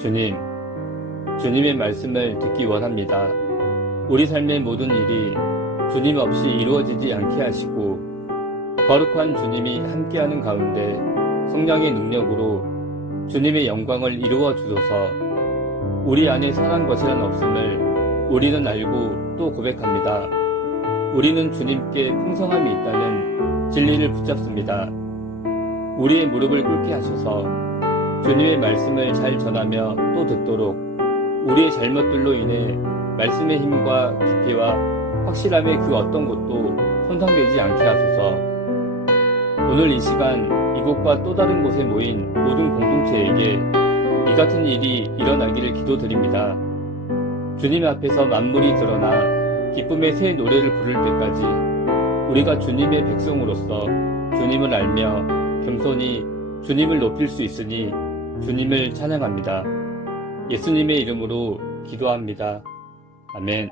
주님, 주님의 말씀을 듣기 원합니다. 우리 삶의 모든 일이 주님 없이 이루어지지 않게 하시고, 거룩한 주님이 함께하는 가운데 성령의 능력으로 주님의 영광을 이루어 주소서, 우리 안에 선한 것이란 없음을 우리는 알고 또 고백합니다. 우리는 주님께 풍성함이 있다는 진리를 붙잡습니다. 우리의 무릎을 꿇게 하셔서 주님의 말씀을 잘 전하며 또 듣도록 우리의 잘못들로 인해 말씀의 힘과 깊이와 확실함의 그 어떤 것도 손상되지 않게 하소서. 오늘 이 시간 이곳과 또 다른 곳에 모인 모든 공동체에게 이 같은 일이 일어나기를 기도드립니다. 주님 앞에서 만물이 드러나 기쁨의 새 노래를 부를 때까지 우리가 주님의 백성으로서 주님을 알며 겸손히 주님을 높일 수 있으니 주님을 찬양합니다. 예수님의 이름으로 기도합니다. 아멘.